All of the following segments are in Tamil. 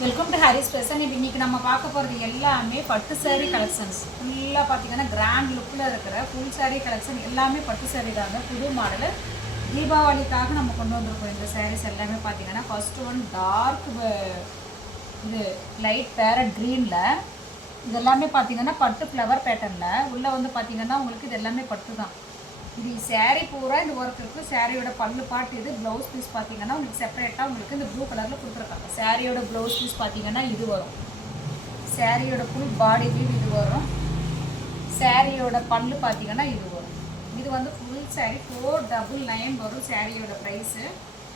Welcome to Harris fashion. இன்னைக்கு நம்ம பார்க்க போகிறது எல்லாமே பட்டு சாரீ கலெக்ஷன்ஸ். ஃபுல்லாக பார்த்தீங்கன்னா கிராண்ட் லுக்கில் இருக்கிற ஃபுல் சாரீ கலெக்ஷன் எல்லாமே பட்டு சாரீ தாங்க. புது மாடலு தீபாவளிக்காக நம்ம கொண்டு வந்திருக்கோம். இந்த சாரீஸ் எல்லாமே பார்த்தீங்கன்னா ஃபர்ஸ்ட் ஒன் டார்க் இது லைட் பேரட் க்ரீனில். இது எல்லாமே பார்த்தீங்கன்னா பட்டு ஃப்ளவர் பேட்டர்னில். உள்ளே வந்து பார்த்தீங்கன்னா உங்களுக்கு இது எல்லாமே பட்டு தான். இது சாரீ பூரா இந்த ஒர்க் இருக்குது. சாரியோட பல்லு பாட்டு இது. ப்ளவுஸ் பீஸ் பார்த்தீங்கன்னா உங்களுக்கு செப்பரேட்டாக உங்களுக்கு இந்த ப்ளூ கலரில் கொடுத்துருக்காங்க. சாரியோட ப்ளவுஸ் பீஸ் பார்த்தீங்கன்னா இது வரும். சாரியோட ஃபுல் பாடி வியூ இது வரும். சாரியோட பல்லு பார்த்தீங்கன்னா இது வரும். இது வந்து ஃபுல் சாரீ 499 வரும் சாரியோட ப்ரைஸு.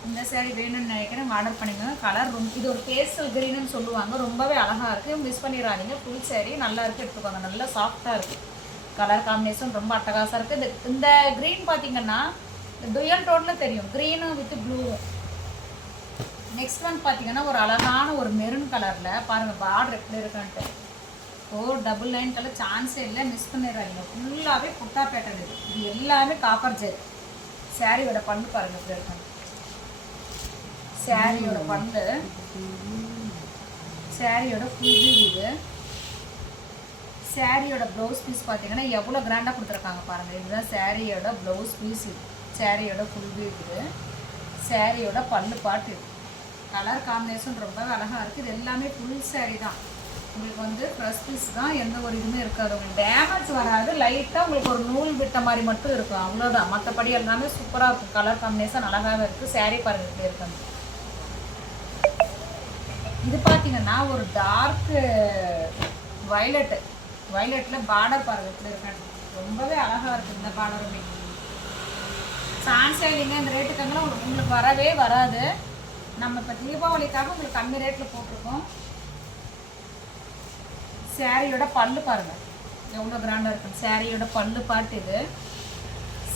இந்த சாரீ வேணும்னு நினைக்கிறேன், ஆர்டர் பண்ணிக்கோங்க. கலர் இது ஒரு பேஸ்டல் க்ரீனுன்னு சொல்லுவாங்க. ரொம்பவே அழகாக இருக்குது, மிஸ் பண்ணிடாதீங்க. ஃபுல் சாரீ நல்லா இருக்குது, எடுத்துக்கோங்க. நல்லா சாஃப்டாக இருக்குது. கலர் காம்பினேஷன் ரொம்ப அட்டகாசாக இருக்குது. இந்த க்ரீன் பார்த்தீங்கன்னா டுயல் டோனில் தெரியும், க்ரீனும் வித் ப்ளூவும். நெக்ஸ்ட் ஒன் பார்த்தீங்கன்னா ஒரு அழகான ஒரு மெரூன் கலரில் பாருங்கள், பார்டர் எப்படி இருக்குன்ட்டு. 499 கலர் சான்ஸே இல்லை, மிஸ் பண்ணிடுறாங்க. ஃபுல்லாகவே புட்டா பேட்டர்ன் இது. இது எல்லாமே காப்பர் ஜெல். சாரியோட பல்லு பாருங்கள் எப்படி இருக்காங்க. சாரியோட பல்லு, சாரியோட ஃபுல் இது. சாரியோட ப்ளவுஸ் பீஸ் பார்த்தீங்கன்னா எவ்வளோ கிராண்டாக கொடுத்துருக்காங்க பாருங்கள். இதுதான் சாரியோட ப்ளவுஸ் பீஸ். இது சாரியோட ஃபுல் இது. சாரியோட பல்லு பாட்டு இது. கலர் காம்பினேஷன் ரொம்பவே அழகாக இருக்குது. இது எல்லாமே ஃபுல் சாரீ தான். உங்களுக்கு வந்து ஃப்ரெஷ் பீஸ் தான், எந்த ஒரு இதுவுமே இருக்காது. உங்களுக்கு டேமேஜ் வராது. லைட்டாக உங்களுக்கு ஒரு நூல் விட்ட மாதிரி மட்டும் இருக்கும், அவ்வளோதான். மற்றபடி எல்லாமே சூப்பராக இருக்கும். கலர் காம்பினேஷன் அழகாகவே இருக்குது. சாரீ பாருங்கள் இப்படி இருக்காங்க. இது பார்த்தீங்கன்னா ஒரு டார்க்கு வயலட்டில் பார்டர் பாருங்கள் இப்படி இருக்காங்க. ரொம்பவே அழகாக இருக்குது இந்த பார்டருமே. சான்ஸே இல்லைங்க, இந்த ரேட்டுக்காங்கலாம் உங்களுக்கு வரவே வராது. நம்ம இப்போ தீபாவளிக்காக உங்களுக்கு கம்மி ரேட்டில் போட்டிருக்கோம். சாரியோட பல்லு பாருங்கள் எவ்வளோ கிராண்டாக இருக்கும். சாரியோட பல்லு பாட்டு இது.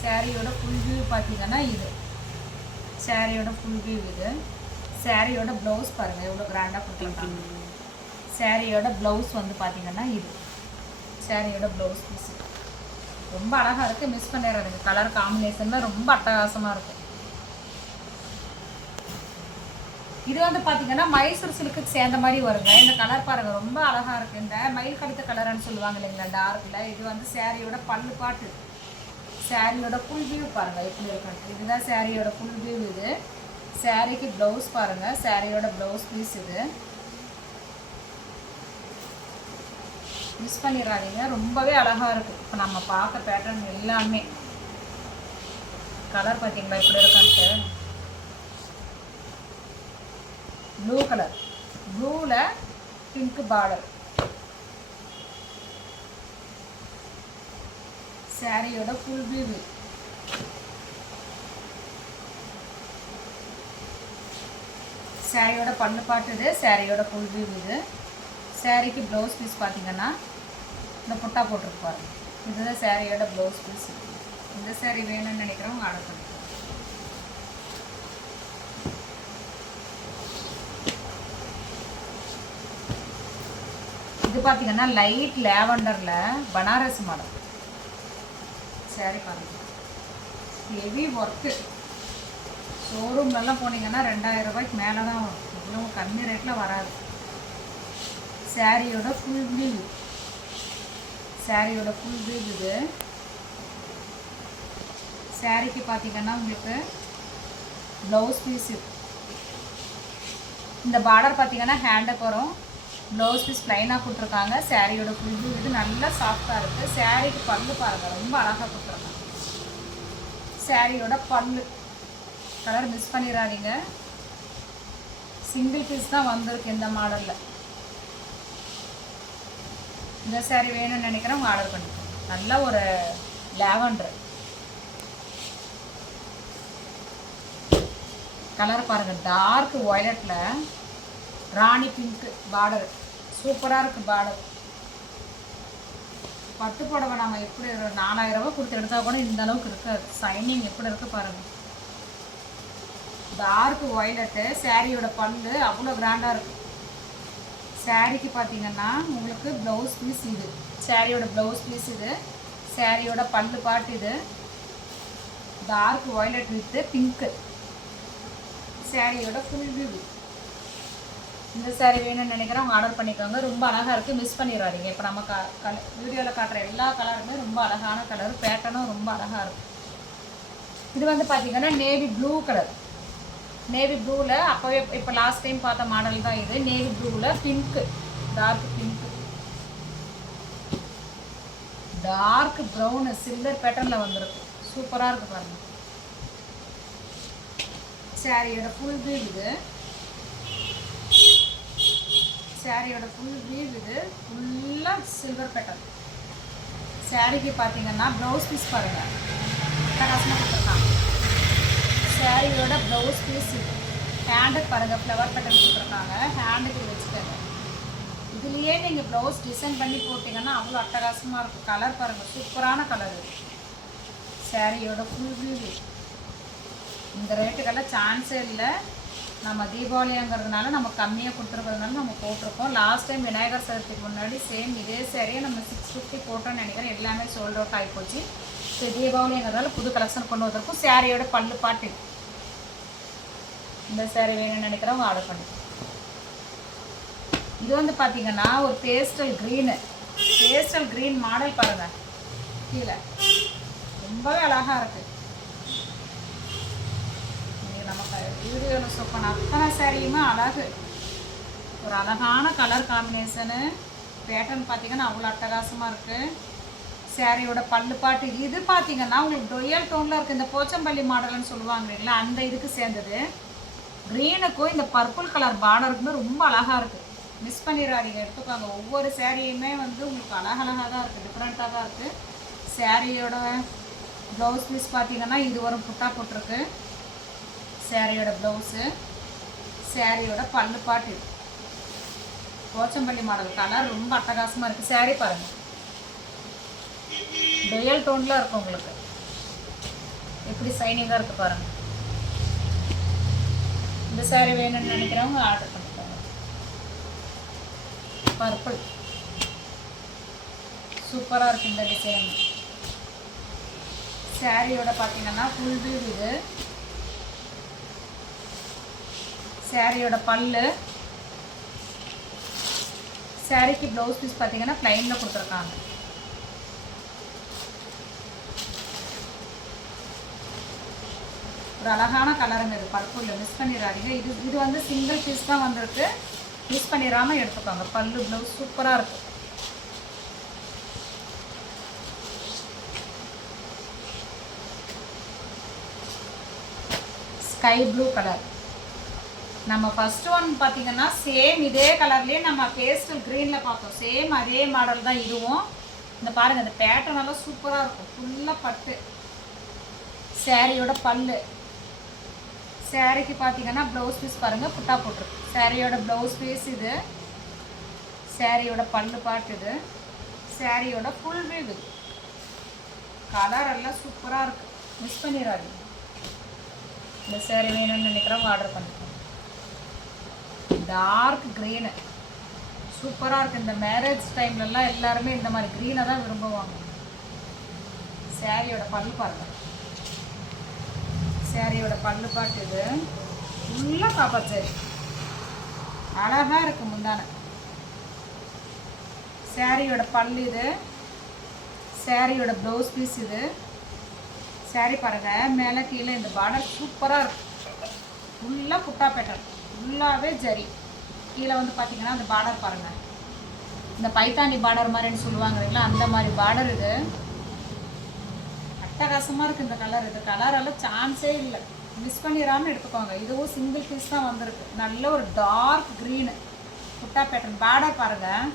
சாரியோட ஃபுல் வியூ பார்த்தீங்கன்னா இது. சாரியோட ஃபுல் வியூ இது. சாரியோட ப்ளவுஸ் பாருங்கள் எவ்வளோ கிராண்டாக கொடுத்துருக்காங்க. சாரியோட ப்ளவுஸ் வந்து பார்த்தீங்கன்னா இது. சாரியோட ப்ளவுஸ் பீஸ் ரொம்ப அழகாக இருக்குது, மிஸ் பண்ணிடுறதுங்க. கலர் காம்பினேஷனில் ரொம்ப அட்டகாசமாக இருக்கும். இது வந்து பார்த்தீங்கன்னா மைசூர் சில்க்குக்கு சேர்ந்த மாதிரி வருங்க. இந்த கலர் பாருங்கள் ரொம்ப அழகாக இருக்குது. இந்த மயில் கடித்த கலர்னு சொல்லுவாங்க இல்லைங்களா, டார்க்கில். இது வந்து சாரியோட பல்லு பாட்டு. சாரியோட ஃபுல் வியூ பாருங்கள் எப்படி இருக்கு. இதுதான் சாரியோட ஃபுல் வியூ இது. சாரிக்கு ப்ளவுஸ் பாருங்கள். சாரியோட ப்ளவுஸ் பீஸ் இது. மிஸ் பண்ணிடாதீங்க, ரொம்பவே அழகாக இருக்குது. இப்போ நம்ம பார்க்க பேட்டர்ன் எல்லாமே கலர் பார்த்தீங்களா இப்படி இருக்கான்ட்டு. ப்ளூ கலர், ப்ளூவில் பிங்க் பார்டர். சாரியோட ஃபுல் வியூ. சாரியோட பல்லு பாட்டு இது. சாரியோட ஃபுல் வியூ இது. சாரிக்கு ப்ளவுஸ் பீஸ் பார்த்தீங்கன்னா இந்த புட்டா போட்டிருக்கு பாருங்க. இதுதான் சாரியோட ப்ளவுஸ் பீஸ். இந்த சாரீ வேணும்னு நினைக்கிறவங்க ஆர்டர் பண்ணிக்கலாம். இது பார்த்தீங்கன்னா லைட் லேவண்டரில் பனாரஸ் மாடல் சாரீ பாருங்க. Heavy work. ஷோரூம்லலாம் போனீங்கன்னா 2000 ரூபாய்க்கு மேலே தான் வரும். இவ்வளோ கம்மி ரேட்டில் வராது. சாரியோட ஃபுல் வியூ. சாரியோட ஃபுல் வியூ இது. சாரிக்கு பார்த்தீங்கன்னா உங்களுக்கு ப்ளவுஸ் பீஸ். இந்த பார்டர் பார்த்தீங்கன்னா ஹேண்டுக்கு வரும். ப்ளவுஸ் பீஸ் ப்ளைனாக கொடுத்துருக்காங்க. சாரியோட ஃபுல் வியூ இது. நல்லா சாஃப்டாக இருக்குது. சாரிக்கு பல்லு பாருங்கள் ரொம்ப அழகாக கொடுத்துருக்காங்க. சாரியோட பல்லு கலர் மிஸ் பண்ணிடாதீங்க. சிங்கிள் பீஸ் தான் வந்திருக்கு இந்த மாடலில். இந்த சாரீ வேணும்னு நினைக்கிறவங்க ஆர்டர் பண்ணிக்கோங்க. நல்ல ஒரு லாவெண்டர் கலர் பாருங்கள். டார்க் வயலட்டில் ராணி பிங்க் பார்டர். சூப்பராக இருக்குது பார்டர். பட்டு புடவை நம்ம எப்படி 4000 ரூபா கொடுத்து எடுத்தால் கூட இந்த அளவுக்கு இருக்காது. சைனிங் எப்படி இருக்குது பாருங்கள். Dark violet. சாரியோட பல்லு அவ்வளோ கிராண்டாக இருக்குது. சாரிக்கு பார்த்தீங்கன்னா உங்களுக்கு ப்ளவுஸ் பீஸ் இது. சாரியோட ப்ளவுஸ் பீஸ் இது. சாரியோட பல்லு பாட்டு இது. Dark violet with pink. சாரியோட ஃபுல் வியூ. இந்த சாரீ வேணும்னு நினைக்கிறவங்க ஆர்டர் பண்ணிக்கோங்க. ரொம்ப அழகாக இருக்குது, மிஸ் பண்ணிடாதீங்க. இப்போ நம்ம வீடியோவில் காட்டுற எல்லா கலருமே ரொம்ப அழகான கலர், பேட்டர்னும் ரொம்ப அழகாக இருக்கும். இது வந்து பார்த்திங்கன்னா நேவி ப்ளூ கலர். நேவி ப்ளூவில் அப்போவே இப்போ லாஸ்ட் டைம் பார்த்த மாடல் தான் இது. நேவி ப்ளூவில் pink, dark pink, dark brown silver பேட்டர்னில் வந்துருக்கு. சூப்பராக இருக்குது பாருங்கள். சாரியோட ஃபுல் வீவ் இது. சாரியோட ஃபுல் வீவ் இது. ஃபுல்லாக சில்வர் பேட்டர்ன். சாரிக்கு பார்த்தீங்கன்னா ப்ளவுஸ் பீஸ் பாருங்கள், பிரகாசமாக கொடுத்துருக்காங்க. சாரியோட ப்ளவுஸ் பீஸ் இது. ஹேண்டுக்கு பாருங்கள், ஃப்ளவர் பேட்டர்ன் கொடுத்துருக்காங்க. ஹேண்டுக்கு வச்சுக்கோங்க. இதுலேயே நீங்கள் ப்ளவுஸ் டிசைன் பண்ணி போட்டிங்கன்னா அவ்வளோ அட்டகாசமாக இருக்கும். கலர் பாருங்கள், சூப்பரான கலர். சாரியோட ஃபுல் வியூ. இந்த ரேட்டுக்கெல்லாம் சான்ஸே இல்லை. நம்ம தீபாவளிங்கிறதுனால நம்ம கம்மியாக கொடுத்துருக்கிறதுனால நம்ம போட்டிருக்கோம். லாஸ்ட் டைம் விநாயகர் சதுர்த்திக்கு முன்னாடி சேம் இதே சாரியை நம்ம 650 போட்டோன்னு நினைக்கிறேன். எல்லாமே சோல்ட் அவுட் ஆகி போச்சு. ஸோ தீபாவளிங்கிறதால புது கலெக்ஷன் கொண்டு வந்திருக்கும். சாரியோட பல்லு பாட்டு. இந்த சாரி வேணும்னு நினைக்கிறவங்க ஆர்டர் பண்ணிக்கலாம். இது வந்து பார்த்தீங்கன்னா ஒரு பேஸ்டல் க்ரீன் மாடல் பாருங்கள். கீழே ரொம்பவே அழகாக இருக்குது. நமக்கு வீடியோவில் ஷோ பண்ண அத்தனை சாரியுமே அழகு. ஒரு அழகான கலர் காம்பினேஷனு. பேட்டர்ன் பார்த்தீங்கன்னா அவ்வளோ அட்டகாசமாக இருக்குது. சாரியோட பல்லு பாட்டு. இது பார்த்தீங்கன்னா உங்களுக்கு டொயல் டோனில் இருக்குது. இந்த போச்சம்பள்ளி மாடல்னு சொல்லுவாங்க இல்லைங்களா, அந்த இதுக்கு சேர்ந்தது. க்ரீனுக்கும் இந்த பர்பிள் கலர் பார்டருக்குமே ரொம்ப அழகாக இருக்குது. மிஸ் பண்ணிடாதீங்க, எடுத்துக்கோங்க. ஒவ்வொரு சாரியுமே வந்து உங்களுக்கு அழகழகாக தான் இருக்குது, டிஃப்ரெண்ட்டாக தான் இருக்குது. சாரியோட ப்ளவுஸ் பீஸ் பார்த்தீங்கன்னா இது ஒரு புட்டா போட்டிருக்கு. சாரியோட ப்ளவுஸு, சாரியோட பல்லு பாட்டு. போச்சம்பள்ளி மாடல் கலர் ரொம்ப அட்டகாசமாக இருக்குது. சாரி பாருங்கள், டொயல் டோனில் இருக்கும். உங்களுக்கு எப்படி சைனிங்காக இருக்குது பாருங்கள். இந்த சாரி வேணும்னு நினைக்கிறவங்க ஆர்டர் பண்ணிக்கோங்க. பர்பிள் சூப்பராக இருக்குது இந்த டிசைன். சாரியோட பார்த்தீங்கன்னா ஃபுல் வியூ இது. சாரியோட பல்லு. சாரிக்கு ப்ளவுஸ் பீஸ் பார்த்தீங்கன்னா ப்ளைனில் கொடுத்துருக்காங்க. ஒரு அழகான கலருங்க இது, பர்பிளில். மிஸ் பண்ணிடாதீங்க. இது வந்து சிங்கிள் பீஸ் தான் வந்திருக்கு. மிஸ் பண்ணிடாமல் எடுத்துக்கோங்க. பல்லு ப்ளவுஸ் சூப்பராக இருக்குது. Sky blue colour. நம்ம ஃபஸ்ட்டு ஒன் பார்த்திங்கன்னா சேம் இதே கலர்லேயே நம்ம பேஸ்டல் க்ரீனில் பார்த்தோம். சேம் அதே மாடல் தான் இதுவும். இந்த பாருங்கள், இந்த பேட்டர்ன் எல்லாம் சூப்பராக இருக்கும். ஃபுல்லாக பட்டு. சாரியோட பல்லு. சாரிக்கு பார்த்தீங்கன்னா ப்ளவுஸ் பீஸ் பாருங்கள், புட்டா போட்டிருக்கு. சாரியோட ப்ளவுஸ் பீஸ் இது. சாரியோட பல்லு பாட்டு இது. சாரியோட ஃபுல் வியூ இது. கலர் எல்லாம் சூப்பராக இருக்குது, மிஸ் பண்ணிடாதீங்க. இந்த சாரி வேணும்னு நினைக்கிறவங்க ஆர்டர் பண்ணிக்கோங்க. டார்க் க்ரீனு சூப்பராக இருக்குது. இந்த மேரேஜ் டைம்லலாம் எல்லாருமே இந்த மாதிரி க்ரீனை தான் விரும்புவாங்க. சாரியோட பல்லு பாருங்கள். சாரியோட பல்லு பாட்டு இது. ஃபுல்லாக காப்பர் சாரி, அழகாக இருக்குது முந்தான. சாரியோட பல்லு இது. சாரியோட ப்ளவுஸ் பீஸ் இது. சாரி பாருங்கள், மேலே கீழே இந்த பார்டர் சூப்பராக இருக்குது. ஃபுல்லாக புட்டா பேட்டர்ன், ஃபுல்லாகவே ஜரி. கீழே வந்து பார்த்திங்கன்னா அந்த பார்டர் பாருங்கள், இந்த பைத்தானி பார்டர் மாதிரின்னு சொல்லுவாங்க இல்லைங்களா, அந்த மாதிரி பார்டர் இது. அட்டகாசமாக இருக்குது இந்த கலர். இது கலரெல்லாம் சான்ஸே இல்லை, மிஸ் பண்ணிடாமல் எடுத்துக்கோங்க. இதுவும் சிங்கிள் பீஸ் தான் வந்திருக்கு. நல்ல ஒரு டார்க் க்ரீனு புட்டா பேட்டர்ன். பார்டர் பாருங்கள்,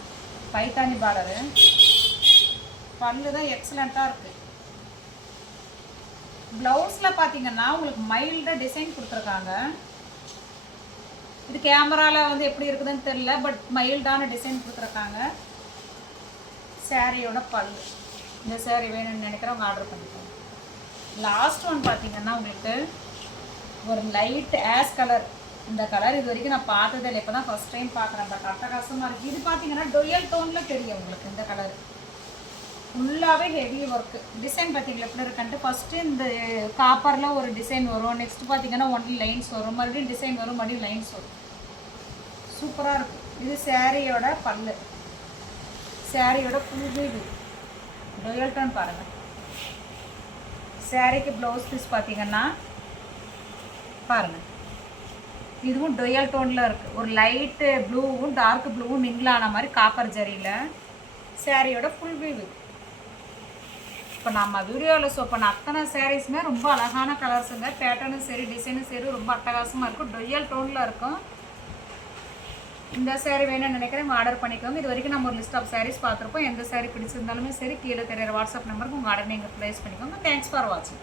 பைத்தானி பார்டரு. பல்லு தான் எக்ஸலண்ட்டாக இருக்குது. ப்ளவுஸில் பார்த்தீங்கன்னா உங்களுக்கு மைல்டாக டிசைன் கொடுத்துருக்காங்க. இது கேமராவில் வந்து எப்படி இருக்குதுன்னு தெரியல, பட் மைல்டான டிசைன் கொடுத்துருக்காங்க. சாரியோட பல்லு. இந்த சாரி வேணும்னு நினைக்கிறவங்க ஆர்டர் பண்ணிக்கோங்க. லாஸ்ட் ஒன் பார்த்தீங்கன்னா உங்களுக்கு ஒரு லைட் ஆஷ் கலர். இந்த கலர் இது வரைக்கும் நான் பார்த்ததில்லை, இப்போ தான் ஃபஸ்ட் டைம் பார்க்குறேன். பட் அட்டகாசமாக இருக்குது. இது பார்த்தீங்கன்னா டொயல் டோனில் தெரியும் உங்களுக்கு. இந்த கலர் ஃபுல்லாகவே ஹெவி ஒர்க்கு. டிசைன் பார்த்தீங்களா எப்படி இருக்குன்ட்டு. ஃபஸ்ட்டு இந்த காப்பரில் ஒரு டிசைன் வரும். நெக்ஸ்ட் பார்த்தீங்கன்னா ஒன்லி லைன்ஸ் வரும், மறுபடியும் டிசைன் வரும், மறுபடியும் லைன்ஸ் வரும். சூப்பராக இருக்கும். இது சாரியோட பல்லு, சாரியோட ஃபுல் இது டொயல் டோன் பாருங்கள். சாரிக்கு ப்ளவுஸ் பீஸ் பார்த்தீங்கன்னா பாருங்கள், இதுவும் டொயல் டோனில் இருக்குது. ஒரு லைட்டு ப்ளூவும் டார்க் ப்ளூவும் மிங்கிளான மாதிரி காப்பர் ஜரியில் சாரியோட ஃபுல் வியூ. இப்போ நம்ம வீடியோவில் ஷோ பண்ண அத்தனை சாரீஸுமே ரொம்ப அழகான கலர்ஸுங்க. பேட்டர்னும் சரி டிசைனும் சரி ரொம்ப அட்டகாசமாக இருக்கும். டொயல் டோனில் இருக்கும். இந்த சாரீ வேணும்னு நினைக்கிறேன், ஆர்டர் பண்ணிக்கோங்க. இது வரைக்கும் நம்ம ஒரு லிஸ்ட் ஆஃப் சாரீஸ் பார்த்துருப்போம். எந்த சாரீ பிடிச்சிருந்தாலுமே சரி கீழே தெரியிற வாட்ஸ்அப் நம்பருக்கு உங்கள் ஆர்டர் நீங்கள் ப்ளேஸ் பண்ணிக்கோங்க. தேங்க்ஸ் ஃபார் வாட்சிங்.